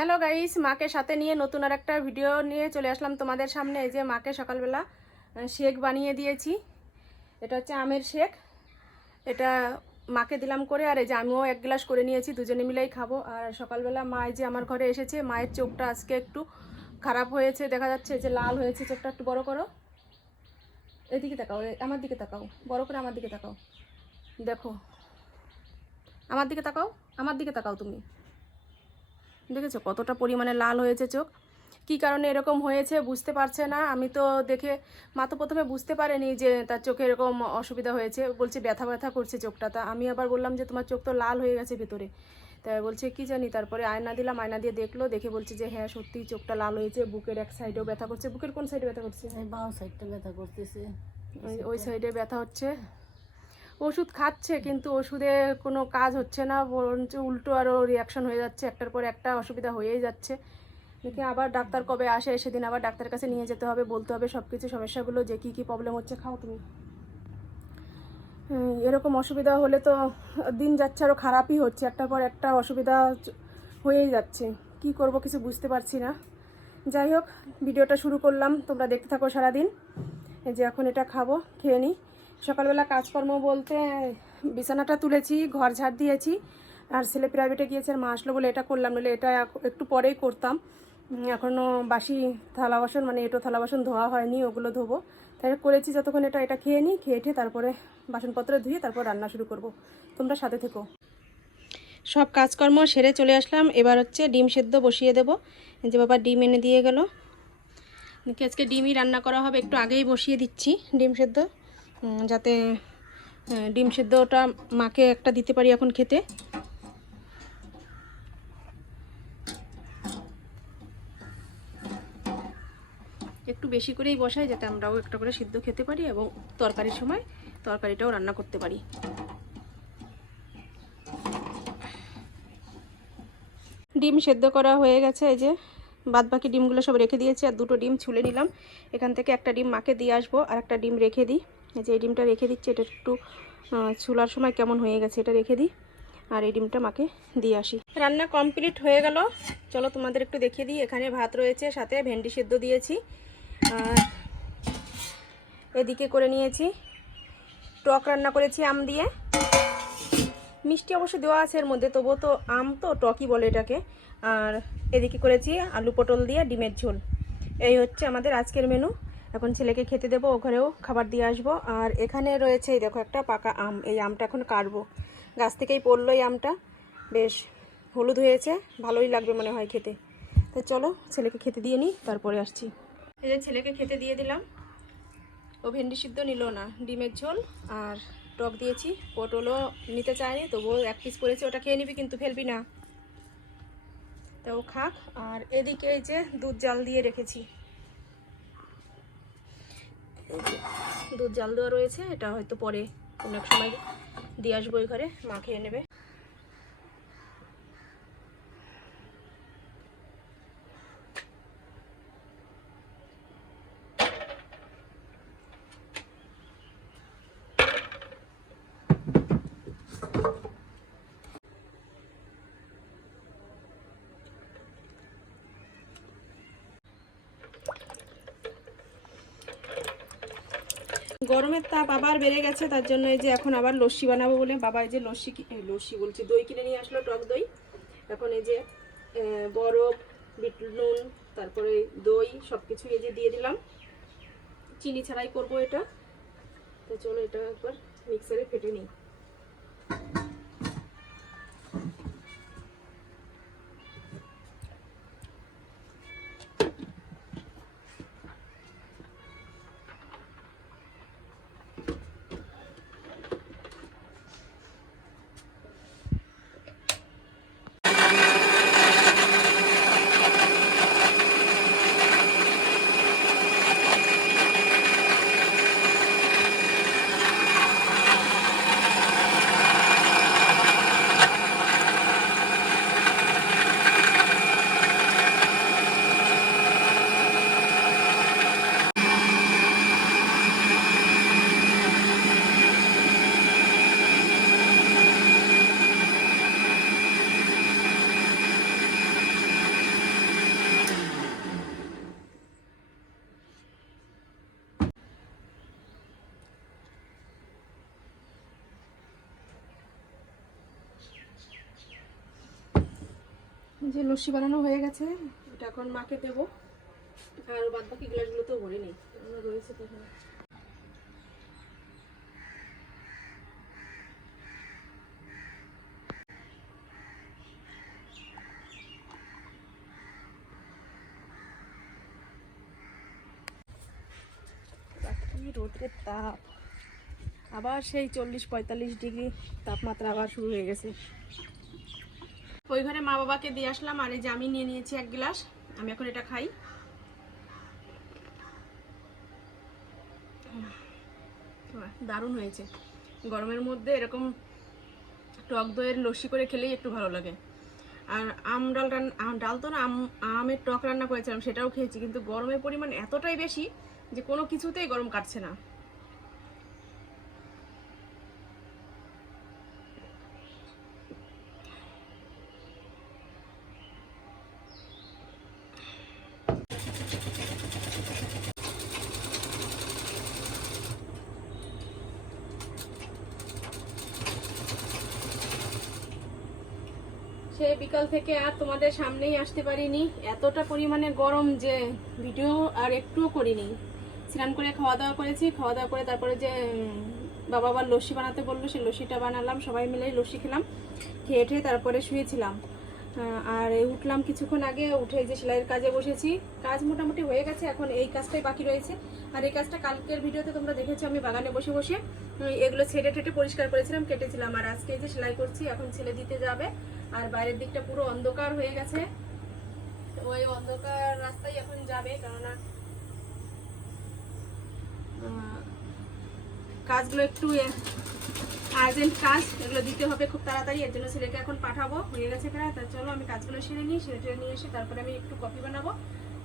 Hello guys, মাকে সাথে নিয়ে নতুন আর একটা ভিডিও নিয়ে চলে আসলাম তোমাদের সামনে। এই যে মাকে সকালবেলা শেক বানিয়ে দিয়েছি। এটা হচ্ছে আমের শেক। এটা মাকে দিলাম করে, আর এই যে আমিও এক গ্লাস করে নিয়েছি, দুজনে মিলেই খাব। আর সকালবেলা মা যে আমার ঘরে এসেছে, মায়ের চোখটা আজকে একটু খারাপ হয়েছে, দেখা যাচ্ছে যে লাল হয়েছে, চোখটা একটু বড় করো। এদিকে তাকাও আমার দিকে তাকাও, বড় করে আমার দিকে তাকাও। দেখো, আমার দিকে তাকাও, আমার দিকে তাকাও তুমি। দেখেছ? কতটা পরিমাণে লাল হয়েছে চোখ? কি কারণে এরকম হয়েছে বুঝতে পারছে না। আমি তো দেখে মা তো প্রথমে বুঝতে পারেনি যে তার চোখে এরকম অসুবিধা হয়েছে। বলছে ব্যথা ব্যথা করছে চোখটা। তা আমি আবার বললাম যে তোমার চোখ তো লাল হয়ে গেছে ভিতরে। তাই বলছে কি জানি? তারপরে আয়না দিলাম আয়না দিয়ে দেখল দেখে বলছে যে হ্যাঁ সত্যিই চোখটা লাল হয়েছে। বুকের এক সাইডেও ব্যথা করছে। বুকের কোন সাইডে ব্যথা করছে? বাম সাইডটা ব্যথা করতেছে। ওই- ওই সাইডে ব্যথা হচ্ছে। ওষুধ খাচ্ছে, কিন্তু ওষুধে কোনো কাজ হচ্ছে না, বরঞ্চ উল্টো আরও রিয়াকশন হয়ে যাচ্ছে, একটার পর একটা অসুবিধা হয়েই যাচ্ছে। দেখে আবার ডাক্তার কবে আসে, সেদিন আবার ডাক্তারের কাছে নিয়ে যেতে হবে, বলতে হবে সব কিছু সমস্যাগুলো, যে কী কী প্রবলেম হচ্ছে, খাও তুমি। এরকম অসুবিধা হলে তো দিন যাচ্ছে আরও খারাপই হচ্ছে, একটার পর একটা অসুবিধা হয়েই যাচ্ছে। কি করব কিছু বুঝতে পারছি না। যাই হোক, ভিডিওটা শুরু করলাম, তোমরা দেখতে থাকো সারাদিন। যে এখন এটা খাব, খেয়ে নিই সকালবেলা কাজকর্ম বলতে বিছানাটা তুলেছি, ঘর ঝাড় দিয়েছি। আর ছেলে প্রাইভেটে গিয়েছে আর মা আসলো বলে এটা করলাম নাহলে এটা একটু পরেই করতাম। এখনও বাসি থালা বাসন মানে এটো থালা বাসন ধোয়া হয়নি, ওগুলো ধোবো। তাই করেছি যতক্ষণ এটা এটা খেয়ে নিই, খেয়ে ঠেয়ে তারপরে বাসনপত্র ধুয়ে তারপর রান্না শুরু করব। তোমরা সাথে থেকো। সব কাজকর্ম সেরে চলে আসলাম, এবার হচ্ছে ডিম সেদ্ধ বসিয়ে দেবো। যে বাবা ডিম এনে দিয়ে গেল। আজকে ডিমই রান্না করা হবে, একটু আগেই বসিয়ে দিচ্ছি ডিম সেদ্ধ। যাতে ডিম সেদ্ধটা মাকে একটা দিতে পারি এখন খেতে। একটু বেশি করেই বসাই যাতে আমরাও একটা করে সিদ্ধ খেতে পারি এবং তরকারির সময় তরকারিটাও রান্না করতে পারি। ডিম সেদ্ধ করা হয়ে গেছে, এই যে বাদ বাকি ডিমগুলো সব রেখে দিয়েছি আর দুটো ডিম ছুলে নিলাম। এখান থেকে একটা ডিম মাকে দিয়ে আসব আর একটা ডিম রেখে দিই। এই যে এই ডিমটা রেখে দিচ্ছি, এটা একটু ছুলার সময় কেমন হয়ে গেছে এটা রেখে দিই। আর এই ডিমটা মাকে দিয়ে আসি। রান্না কমপ্লিট হয়ে গেল। চলো তোমাদের একটু দেখিয়ে দিই, এখানে ভাত রয়েছে, সাথে ভেন্ডি সেদ্ধ দিয়েছি। আর এদিকে করে নিয়েছি, টক রান্না করেছি আম দিয়ে। মিষ্টি অবশ্য দেওয়া আছে এর মধ্যে, তবুও তো আম তো টকই বলে এটাকে। আর এদিকে করেছি আলু পটল দিয়ে ডিমের ঝোল। এই হচ্ছে আমাদের আজকের মেনু এখন ছেলেকে খেতে দেবো ওখানেও খাবার দিয়ে আসব। আর এখানে রয়েছে দেখো একটা পাকা আম, এই আমটা এখন কাটবো। গাছ থেকেই পড়ল এই আমটা। বেশ, হলুদ হয়েছে, ভালোই লাগবে মনে হয় খেতে। তো চলো, ছেলেকে খেতে দিয়ে নিই, তারপরে আসছি। এই যে ছেলেকে খেতে দিয়ে দিলাম। ও ভেন্ডি সিদ্ধ নিল না, ডিমের ঝোল আর টক দিয়েছি। পটলও নিতে চায়নি, তবুও এক পিস করেছে, ওটা খেয়ে নিবি কিন্তু ফেলবি না। তো খাক, আর এদিকে এই যে দুধ জাল দিয়ে রেখেছি। দুধ জাল দেওয়া রয়েছে, এটা হয়তো পরে কোনো সময় দিয়ে আসব ওই ঘরে, মা খেয়ে নেবে। গরমের তাপ আবার বেড়ে গেছে, তার জন্য এই যে এখন আবার লস্যি বানাবো বলে বাবা এই যে লস্যি লস্যি বলছে, দই কিনে নিয়ে আসলো, টক দই। এখন এই যে বরফ, বিট নুন, তারপরে দই সব কিছু এই যে দিয়ে দিলাম। চিনি ছাড়াই করব এটা। তো চলো এটা একবার মিক্সারে ফেটে নিই। যে লস্যি বানানো হয়ে গেছে, এটা এখন মাকে দেবো। আর বাদ বাকি গ্লাসগুলোতেও ভরে নেই। রয়েছে তো রোদ্রের তাপ। আবার সেই চল্লিশ পঁয়তাল্লিশ ডিগ্রি তাপমাত্রা আবার শুরু হয়ে গেছে। ওই ঘরে মা বাবাকে দিয়ে আসলাম, আর এই যে আমি নিয়ে নিয়েছি এক গ্লাস। আমি এখন এটা খাই। দারুণ হয়েছে। গরমের মধ্যে এরকম টক দইয়ের লস্যি করে খেলেই একটু ভালো লাগে। আর আম ডাল রান্না ডাল তো না, আম, আমের টক রান্না করেছিলাম, সেটাও খেয়েছি, কিন্তু গরমের পরিমাণ এতটাই বেশি যে কোনো কিছুতেই গরম কাটছে না। সে বিকাল থেকে আর তোমাদের সামনেই আসতে পারিনি। এতটা পরিমাণে গরম যে ভিডিও আর একটুও করিনি। স্নান করে খাওয়া দাওয়া করেছি, খাওয়া দাওয়া করে তারপরে যে বাবা আবার লস্যি বানাতে বলল, সেই লস্যিটা বানালাম, সবাই মিলে লস্যি খেলাম, খেয়ে ঠেয়ে তারপরে শুয়েছিলাম। আর উঠলাম কিছুক্ষণ আগে, উঠে যে সেলাইয়ের কাজে বসেছি। কাজ মোটামুটি হয়ে গেছে, এখন এই কাজটাই বাকি রয়েছে। আর এই কাজটা কালকের ভিডিওতে তোমরা দেখেছ, আমি বাগানে বসে বসে এগুলো ছেটে ঠেটে পরিষ্কার করেছিলাম, কেটেছিলাম। আর আজকে যে সেলাই করছি, এখন ছেলে দিতে যাবে। আর বাইরের দিকটা পুরো অন্ধকার হয়ে গেছে। ওই অন্ধকার রাস্তায় এখন যাবে, কেননা কাজগুলো একটু আর্জেন্ট কাজ, এগুলো দিতে হবে খুব তাড়াতাড়ি, এর জন্য ছেলেকে এখন পাঠাবো। হয়ে গেছে প্রায়, তা চলো আমি কাজগুলো সেরে নিই, সেরে নিয়ে এসে তারপরে আমি একটু কফি বানাবো।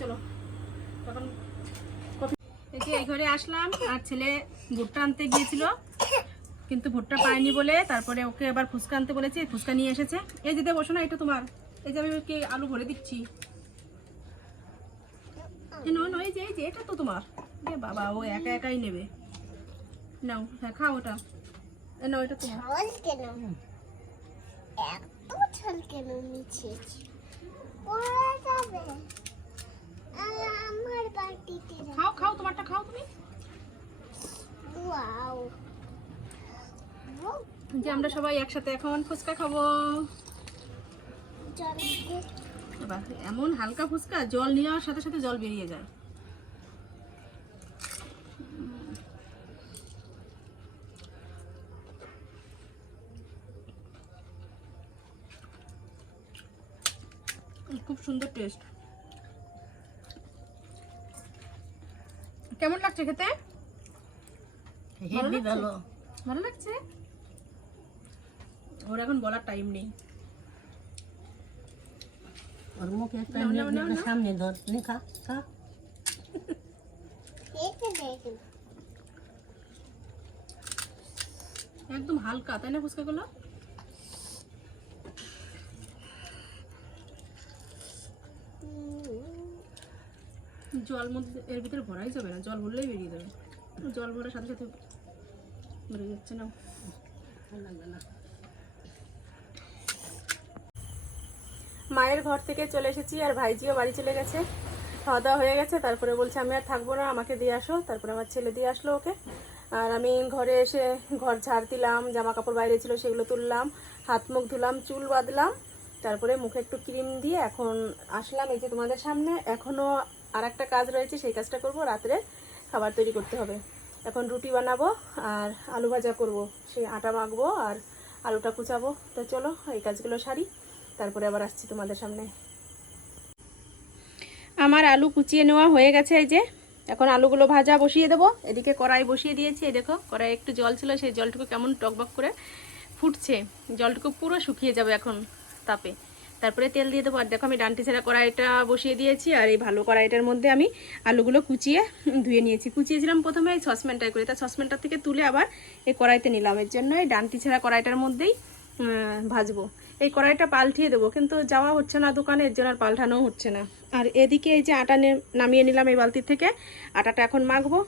চলো, তখন কফি এই ঘরে আসলাম, আর ছেলে ভুট্টা আনতে গিয়েছিল। কিন্তু ভুট্টা পায়নি বলে তারপরে ওকে আবার ফুচকা আনতে বলেছে ফুচকা নিয়ে এসেছে। এই যে বসো না এটা তোমার। এই যে আমি ওকে আলু ভরে দিচ্ছি। এ নয় যে এই যে এটা তো তোমার। এ বাবা ও একা একাই নেবে। নাও হ্যাঁ খাও ওটা। এ নাও এটা তোমার। কেন? এত ঝাল কেন নিচ্ছিস পড়া যাবে। আমার বাটিতে খাও খাও তোমারটা খাও তুমি। ওয়াও। যে আমরা সবাই একসাথে এখন ফুচকা খাব। এমন হালকা ফুচকা জল নেওয়ার সাথে সাথে জল বেরিয়ে যায়। খুব সুন্দর টেস্ট কেমন লাগছে খেতে? ভালো। ভালো লাগছে? ওর এখন বলার টাইম নেই। ওর মুখে। সামনে ধর খা একদম হালকা তাই না ফুচকাগুলো জল মধ্যে এর ভিতরে ভরাই যাবে না জল ভরলেই বেরিয়ে যাবে। জল ভরার সাথে সাথে বেরিয়ে যাচ্ছে না। লাগবে না। মায়ের ঘর থেকে চলে এসেছি আর ভাইজিও বাড়ি চলে গেছে। খাওয়া দাওয়া হয়ে গেছে, তারপরে বলছে, আমি আর থাকব না, আমাকে দিয়ে আসো। তারপরে আমার ছেলে দিয়ে আসলো ওকে। আর আমি ঘরে এসে ঘর ঝাড় দিলাম জামা কাপড় বাইরে ছিল সেগুলো তুললাম, হাত মুখ ধুলাম, চুল বাঁধলাম, তারপরে মুখে একটু ক্রিম দিয়ে এখন আসলাম এই যে তোমাদের সামনে। এখনও আর একটা কাজ রয়েছে, সেই কাজটা করব, রাত্রে খাবার তৈরি করতে হবে। এখন রুটি বানাবো আর আলু ভাজা করব, সেই আটা মাখবো আর আলুটা কুচাবো। তো চলো, এই কাজগুলো সারি। তারপরে আবার আসছি তোমাদের সামনে। আমার আলু কুচিয়ে নেওয়া হয়ে গেছে এই যে। এখন আলুগুলো ভাজা বসিয়ে দেবো। এদিকে কড়াই বসিয়ে দিয়েছি দেখো। কড়াই একটু জল ছিল, সেই জলটুকু কেমন টকবক করে ফুটছে। জলটুকু পুরো শুকিয়ে যাবে এখন তাপে। তারপরে তেল দিয়ে দেবো। আর দেখো, আমি ডান্টি ছেঁড়া কড়াইটা বসিয়ে দিয়েছি, আর এই ভালো কড়াইটার মধ্যে আমি আলুগুলো কুচিয়ে ধুয়ে নিয়েছি। কুচিয়েছিলাম প্রথমে এই সসপ্যানটাই করে। তা সসপ্যানটা থেকে তুলে আবার এই কড়াইতে নিলাম। এর জন্য এই ডান্টি ছেঁড়া কড়াইটার মধ্যেই ভাজবো। এই কড়াইটা পাল্টিয়ে দেবো, কিন্তু যাওয়া হচ্ছে না দোকানে, এর জন্য আর পাল্টানো হচ্ছে না। আর এদিকে এই যে আটা নামিয়ে নিলাম এই বালতির থেকে, আটাটা এখন মাখবো।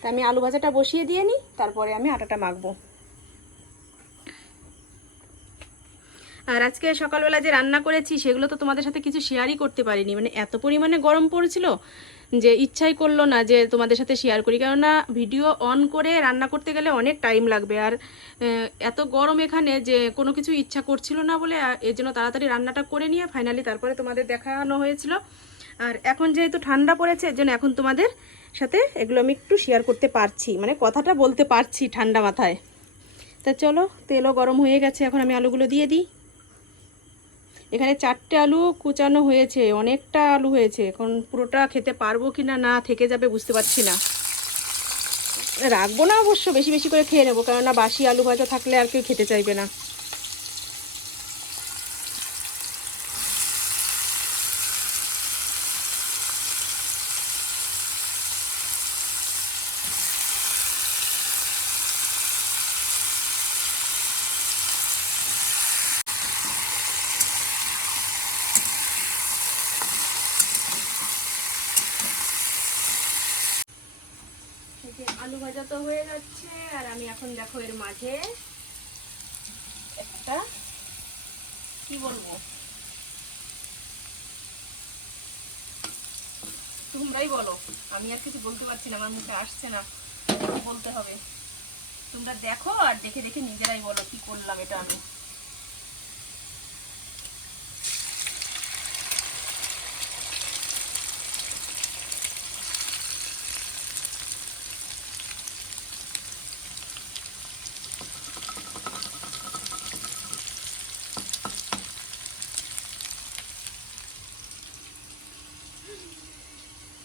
তা আমি আলু ভাজাটা বসিয়ে দিয়ে নিই, তারপরে আমি আটাটা মাখবো। আর আজকে সকালবেলা যে রান্না করেছি, সেগুলো তো তোমাদের সাথে কিছু শেয়ারই করতে পারিনি। মানে এত পরিমাণে গরম পড়েছিল যে ইচ্ছাই করল না যে তোমাদের সাথে শেয়ার করি। কেননা ভিডিও অন করে রান্না করতে গেলে অনেক টাইম লাগবে। আর এত গরম এখানে যে কোনো কিছু ইচ্ছা করছিল না বলে এর জন্য তাড়াতাড়ি রান্নাটা করে নিয়ে ফাইনালি তারপরে তোমাদের দেখানো হয়েছিল। আর এখন যেহেতু ঠান্ডা পড়েছে, এর জন্য এখন তোমাদের সাথে এগুলো আমি একটু শেয়ার করতে পারছি। মানে কথাটা বলতে পারছি ঠান্ডা মাথায়। তা চলো, তেলও গরম হয়ে গেছে, এখন আমি আলুগুলো দিয়ে দিই। এখানে চারটে আলু কুচানো হয়েছে, অনেকটা আলু হয়েছে। এখন পুরোটা খেতে পারব কি না না থেকে যাবে বুঝতে পারছি না। রাখব না অবশ্য, বেশি বেশি করে খেয়ে নেব, কেননা বাসি আলু ভাজা থাকলে আর কেউ খেতে চাইবে না। আলু ভাজা তো হয়ে যাচ্ছে, আর আমি এখন দেখো এর মাঝে একটা কি বলব? তোমরাই বলো, আমি আর কিছু বলতে পারছি না, আমার মুখে আসছে না। বলতে হবে। তোমরা দেখো আর দেখে দেখে নিজেরাই বলো কি করলাম এটা আমি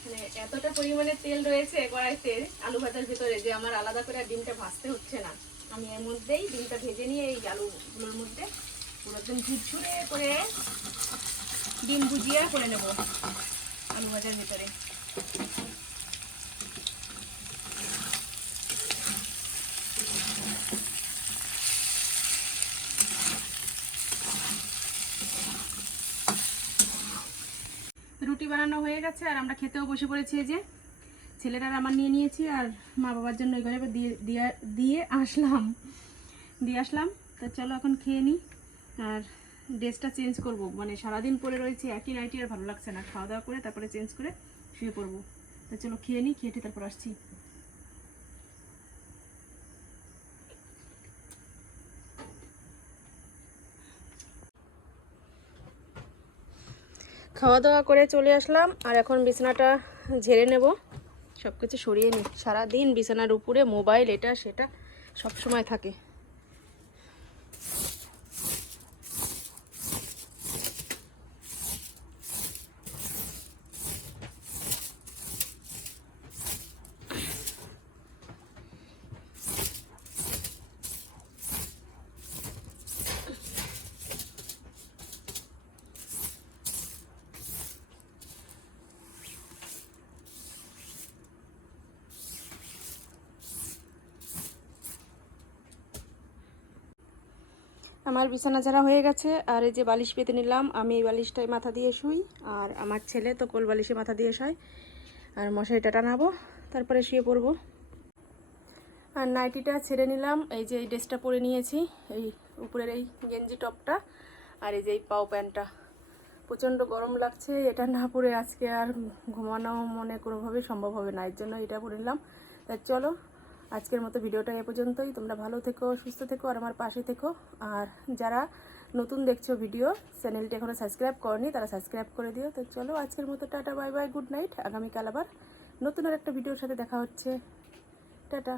মানে এতটা পরিমাণে তেল রয়েছে কড়াইতে, আলু ভাজার ভিতরে যে আমার আলাদা করে ডিমটা ভাজতে হচ্ছে না। আমি এর মধ্যেই ডিমটা ভেজে নিয়ে এই আলুগুলোর মধ্যে পুরো একদম করে ডিম ভুজিয়া করে নেব আলু ভাজার ভিতরে। রুটি বানানো হয়ে গেছে আর আমরা খেতেও বসে পড়েছি যে। ছেলেরা আর আমার নিয়ে নিয়েছি আর মা বাবার জন্য ওই ঘরে দিয়ে দিয়ে আসলাম। দিয়ে আসলাম। তা চলো এখন খেয়ে নিই আর ড্রেসটা চেঞ্জ করব। মানে সারাদিন পরে রয়েছে, একই নাইটি আর ভালো লাগছে না। খাওয়া দাওয়া করে তারপরে চেঞ্জ করে শুয়ে পড়ব। তা চলো খেয়ে নিই খেয়ে তারপর আসছি। খাওয়া দাওয়া করে চলে আসলাম। আর এখন বিছানাটা ঝেড়ে নেব। সব কিছু সরিয়ে নিই সারাদিন বিছানার উপরে মোবাইল এটা সেটা সব সময় থাকে। আমার বিছানা ঝাড়া হয়ে গেছে, আর এই যে বালিশ পেতে নিলাম, আমি এই বালিশটাই মাথা দিয়ে শুই, আর আমার ছেলে তো কোল বালিশে মাথা দিয়ে শয়, আর মশারিটা টানাবো, তারপরে শুয়ে পড়ব। আর নাইটিটা ছেড়ে নিলাম, এই যে এই ড্রেসটা পরে নিয়েছি, এই উপরের এই গেঞ্জি টপটা, আর এই যে এই পাও প্যান্টটা। প্রচণ্ড গরম লাগছে, এটা না পরে আজকে আর ঘুমানো মনে কোনোভাবেই সম্ভব হবে না, এর জন্য এটা পরে নিলাম। চলো আজকের মতো ভিডিওটা এ পর্যন্তই। তোমরা ভালো থেকো, সুস্থ থেকো, আর আমার পাশে থেকো। আর যারা নতুন দেখছ ভিডিও, চ্যানেলটি এখনও সাবস্ক্রাইব করনি, তারা সাবস্ক্রাইব করে দিও। তো চলো আজকের মতো tata, bye bye, good night. আগামীকাল আবার নতুন আর একটা ভিডিওর সাথে দেখা হচ্ছে। টাটা।